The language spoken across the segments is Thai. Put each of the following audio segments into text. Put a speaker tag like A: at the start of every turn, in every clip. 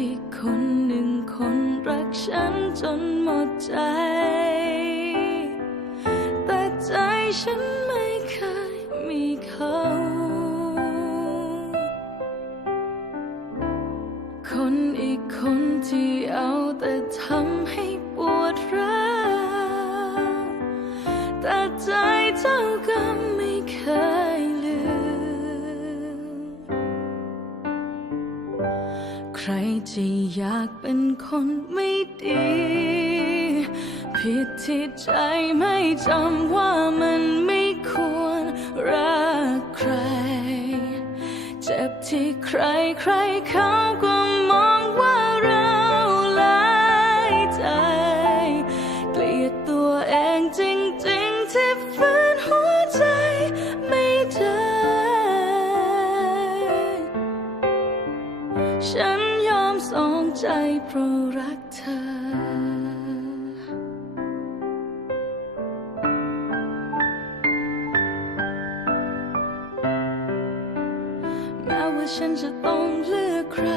A: ที่คนหนึ่งคนรักฉันจนหมดใจ แต่ใจฉันไม่เคยมีเขา คนอีกคนที่เอาแต่ทำให้ปวดร้าวแต่ใจเจ้าก็ไใครจะอยากเป็นคนไม่ดี ผิดที่ใจไม่จำว่ามันไม่ควรรักใคร เจ็บที่ใครใครเขา เพราะรักเธอแม้ว่าฉันจะต้องเลือกใคร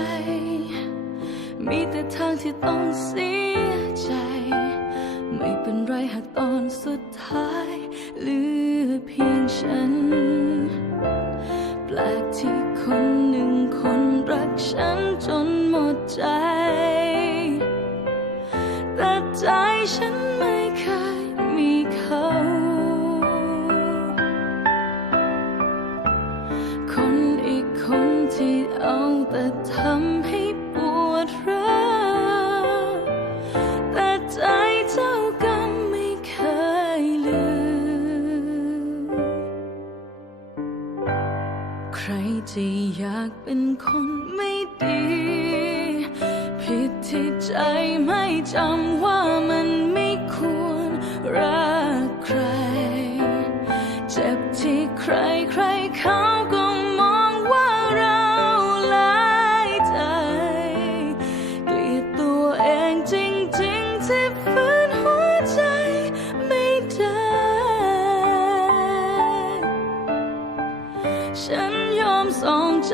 A: มีแต่ทางที่ต้องเสียใจ ไม่เป็นไรหากตอนสุดท้ายเหลือเพียงฉัน แปลกที่คนหนึ่งคนรักฉันจนหมดใจ จะอยากเป็นคนไม่ดี ผิดที่ใจไม่จำว่า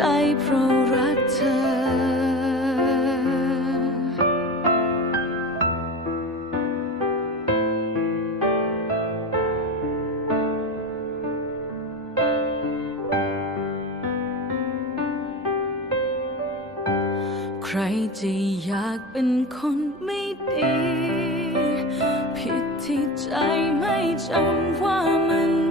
A: ใจเพราะรักเธอ ใครจะอยากเป็นคนไม่ดี ผิดที่ใจไม่จำว่ามัน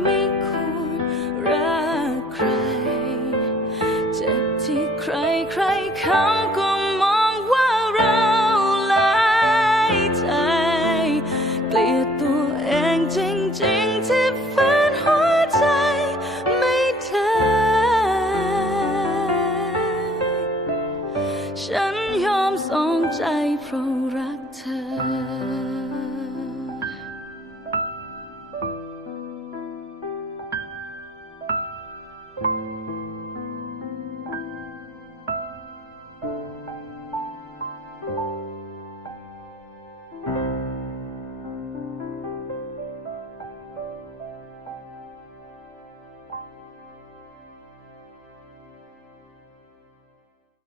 A: ใจเพราะรักเธอ